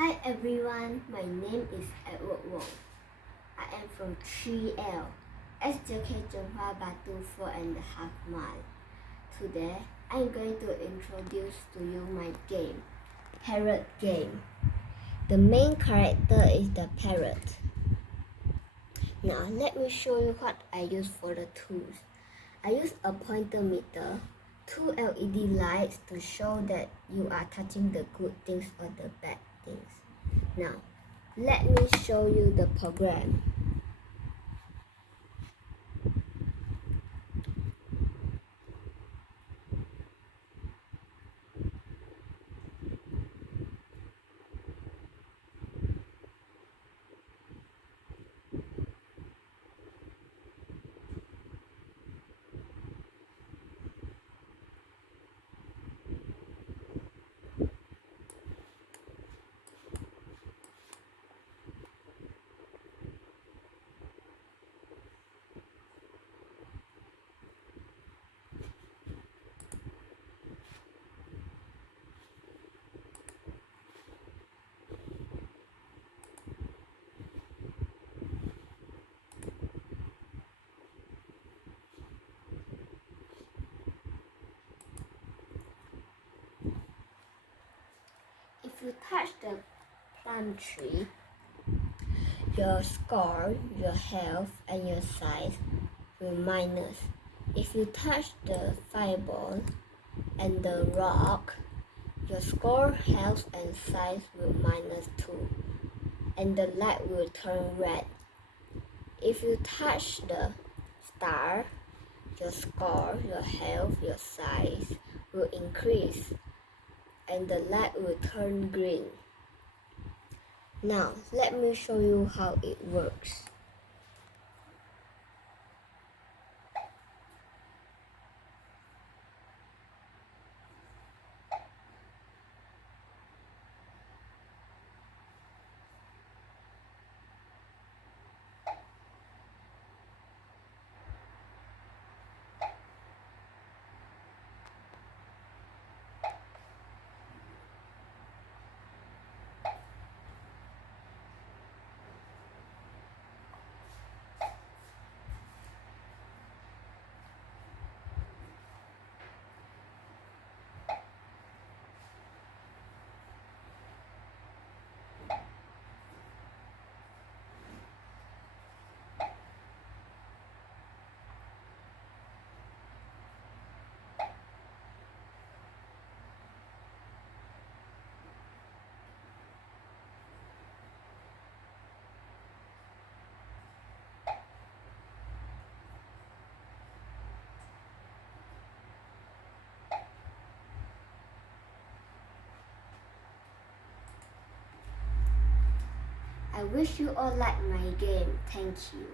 Hi everyone, my name is Wong. I am from 3L, SJK Chung Hua Batu 4.5 mile. Today, I'm going to introduce to you my game, Parrot game. The main character is the parrot. Now let me show you what I use for the tools. I use a potentiometer, 2 LED lights to show that you are touching the good things or the bad things. Now, let me show you the program. If you touch the plum tree, your score, your health, and your size will minus. If you touch the fireball and the rock, your score, health, and size will minus 2, and the light will turn red. If you touch the star, your score, your health, your size will increase, and the light will turn green. Now, let me show you how it works. I wish you all like my game. Thank you.